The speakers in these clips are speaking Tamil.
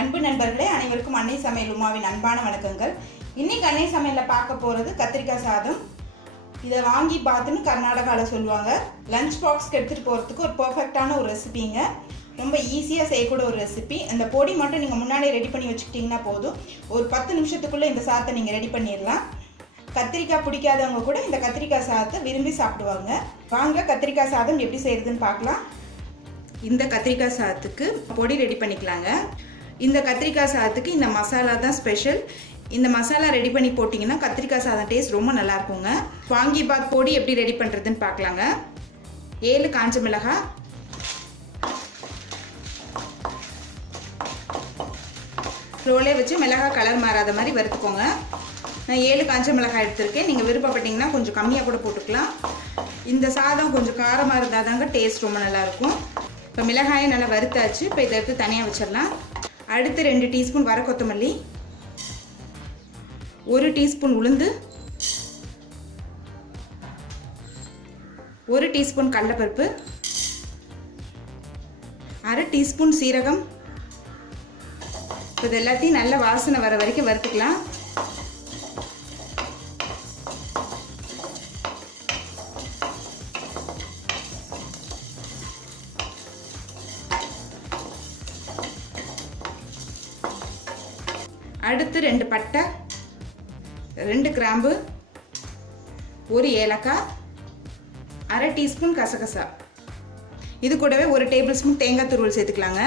அன்பு நண்பர்களே, அனைவருக்கும் அன்னை சமையல் உமாவின் அன்பான வணக்கங்கள். இன்னைக்கு அன்னை சமையலில் பார்க்க போகிறது கத்திரிக்காய் சாதம். இதை வாங்கி பார்த்துன்னு கர்நாடகாவில் சொல்லுவாங்க. லஞ்ச் பாக்ஸ்க்கு எடுத்துகிட்டு போகிறதுக்கு ஒரு பர்ஃபெக்டான ஒரு ரெசிபிங்க. ரொம்ப ஈஸியாக செய்யக்கூடிய ஒரு ரெசிபி. அந்த பொடி மட்டும் நீங்கள் முன்னாடியே ரெடி பண்ணி வச்சுக்கிட்டிங்கன்னா போதும். ஒரு 10 நிமிஷத்துக்குள்ளே இந்த சாதத்தை நீங்கள் ரெடி பண்ணிடலாம். கத்திரிக்காய் பிடிக்காதவங்க கூட இந்த கத்திரிக்காய் சாதத்தை விரும்பி சாப்பிடுவாங்க. வாங்க கத்திரிக்காய் சாதம் எப்படி செய்கிறதுன்னு பார்க்கலாம். இந்த கத்திரிக்காய் சாதத்துக்கு பொடி ரெடி பண்ணிக்கலாங்க. இந்த கத்திரிக்காய் சாதத்துக்கு இந்த மசாலா தான் ஸ்பெஷல். இந்த மசாலா ரெடி பண்ணி போட்டிங்கன்னா கத்திரிக்காய் சாதம் டேஸ்ட் ரொம்ப நல்லா இருக்குங்க. வாங்கி பாத் பொடி எப்படி ரெடி பண்ணுறதுன்னு பார்க்கலாங்க. 7 காஞ்ச மிளகாய், ஸ்லோலே வச்சு மிளகாய் கலர் மாறாத மாதிரி வறுத்துக்கோங்க. நான் 7 காஞ்ச மிளகாய் எடுத்திருக்கேன். நீங்கள் விருப்பப்பட்டீங்கன்னா கொஞ்சம் கம்மியாக கூட போட்டுக்கலாம். இந்த சாதம் கொஞ்சம் காரமாக இருந்தால் தாங்க டேஸ்ட் ரொம்ப நல்லாயிருக்கும். இப்போ மிளகாயை நல்லா வறுத்தாச்சு. இப்போ இதை எடுத்து தனியாக வச்சிடலாம். அடுத்து 2 டீஸ்பூன் வர கொத்தமல்லி, 1 டீஸ்பூன் உளுந்து, 1 டீஸ்பூன் கடலைப்பருப்பு, 1/2 டீஸ்பூன் சீரகம். இது எல்லாத்தையும் நல்ல வாசனை வர வரைக்கும் வறுத்துக்கலாம். அடுத்து 2 பட்டை, 2 கிராம்பு, 1 ஏலக்காய், 1/2 டீஸ்பூன் கசகசா. இது கூடவே 1 டேபிள் ஸ்பூன் தேங்காய் துருவல் சேர்த்துக்கலாங்க.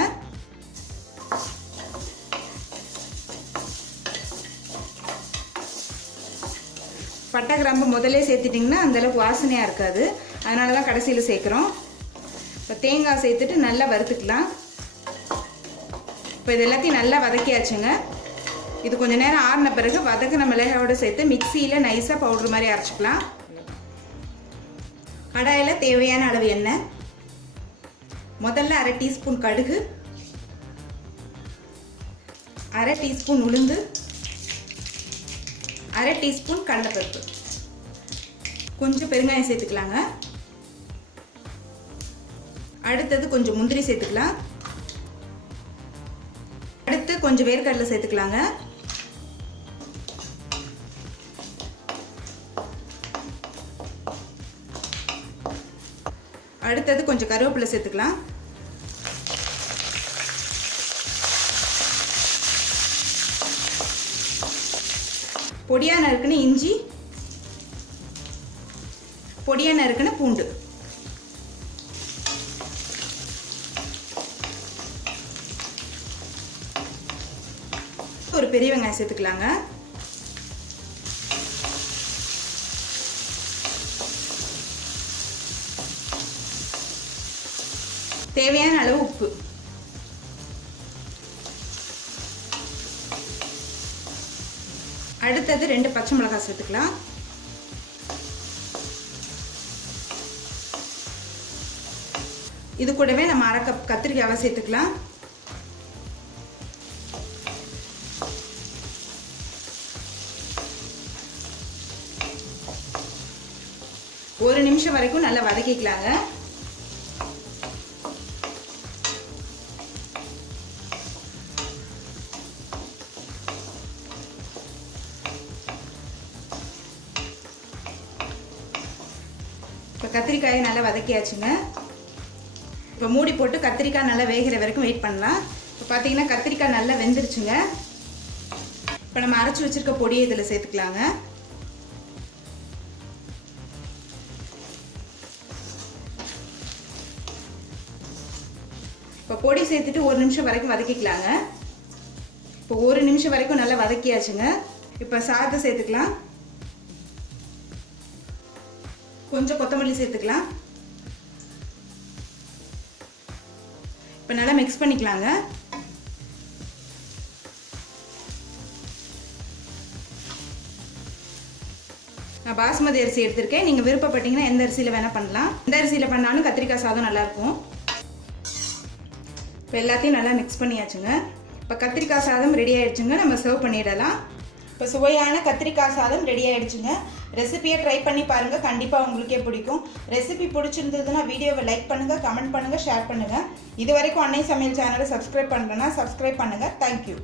பட்டை கிராம்பு முதல்ல சேர்த்துட்டிங்கன்னா அந்தளவுக்கு வாசனையாக இருக்காது. அதனால தான் கடைசியில் சேர்க்குறோம். இப்போ தேங்காய் சேர்த்துட்டு நல்லா வறுத்துக்கலாம். இப்போ இது எல்லாத்தையும் நல்லா வதக்கியாச்சுங்க. இது கொஞ்சம் நேரம் ஆறின பிறகு வதக்கின மிளகாயோடு சேர்த்து மிக்சியில் நைஸாக பவுடர் மாதிரி அரைச்சிக்கலாம். கடாயில் தேவையான அளவு எண்ணெய், முதல்ல 1/2 டீஸ்பூன் கடுகு, 1/2 டீஸ்பூன் உளுந்து, 1/2 டீஸ்பூன் கடலைப்பருப்பு, கொஞ்சம் பெருங்காயம் சேர்த்துக்கலாங்க. அடுத்தது கொஞ்சம் முந்திரி சேர்த்துக்கலாம். அடுத்து கொஞ்சம் வேர்க்கடலை சேர்த்துக்கலாங்க. அடுத்தது கொஞ்சம் கருவேப்பிலை சேர்த்துக்கலாம். பொடியா நறுக்குன்னு இஞ்சி, பொடியா நறுக்குன்னு பூண்டு, ஒரு பெரிய வெங்காயம் சேர்த்துக்கலாங்க. தேவையான அளவு உப்பு. அடுத்தது 2 பச்சை மிளகாய் சேர்த்துக்கலாம். இது கூடவே நம்ம 1/2 கப் கத்திரிக்காவை சேர்த்துக்கலாம். ஒரு நிமிஷம் வரைக்கும் நல்லா வதக்கிக்கலாங்க. இப்போ கத்திரிக்காயை நல்லா வதக்கியாச்சுங்க. இப்போ மூடி போட்டு கத்திரிக்காய் நல்லா வேகிற வரைக்கும் வெயிட் பண்ணலாம். இப்போ பார்த்தீங்கன்னா கத்திரிக்காய் நல்லா வெந்துருச்சுங்க. இப்போ நம்ம அரைச்சி வச்சிருக்க பொடியை இதில் சேர்த்துக்கலாங்க. இப்போ பொடி சேர்த்துட்டு 1 நிமிஷம் வரைக்கும் வதக்கிக்கலாங்க. இப்போ 1 நிமிஷம் வரைக்கும் நல்லா வதக்கியாச்சுங்க. இப்போ சாதத்தை சேர்த்துக்கலாம். கொஞ்சம் கொத்தமல்லி சேர்த்துக்கலாம். இப்போ நல்லா மிக்ஸ் பண்ணிக்கலாங்க. நான் பாஸ்மதி அரிசி எடுத்திருக்கேன். நீங்கள் விருப்பப்பட்டீங்கன்னா எந்த அரிசியில் வேணால் பண்ணலாம். எந்த அரிசியில் பண்ணாலும் கத்திரிக்காய் சாதம் நல்லாயிருக்கும். இப்போ எல்லாத்தையும் நல்லா மிக்ஸ் பண்ணியாச்சுங்க. இப்போ கத்திரிக்காய் சாதம் ரெடி ஆகிடுச்சுங்க. நம்ம சர்வ் பண்ணிடலாம். இப்போ சுவையான கத்திரிக்காய் சாதம் ரெடி ஆகிடுச்சுங்க. ரெசிபியை ட்ரை பண்ணி பாருங்கள், கண்டிப்பாக உங்களுக்கே பிடிக்கும். ரெசிபி பிடிச்சிருந்ததுன்னா வீடியோவை லைக் பண்ணுங்கள், கமெண்ட் பண்ணுங்கள், ஷேர் பண்ணுங்கள். இது வரைக்கும் அன்னை சமையல் சேனலை சப்ஸ்கிரைப் பண்ணலன்னா சப்ஸ்கிரைப் பண்ணுங்கள். தேங்க்யூ.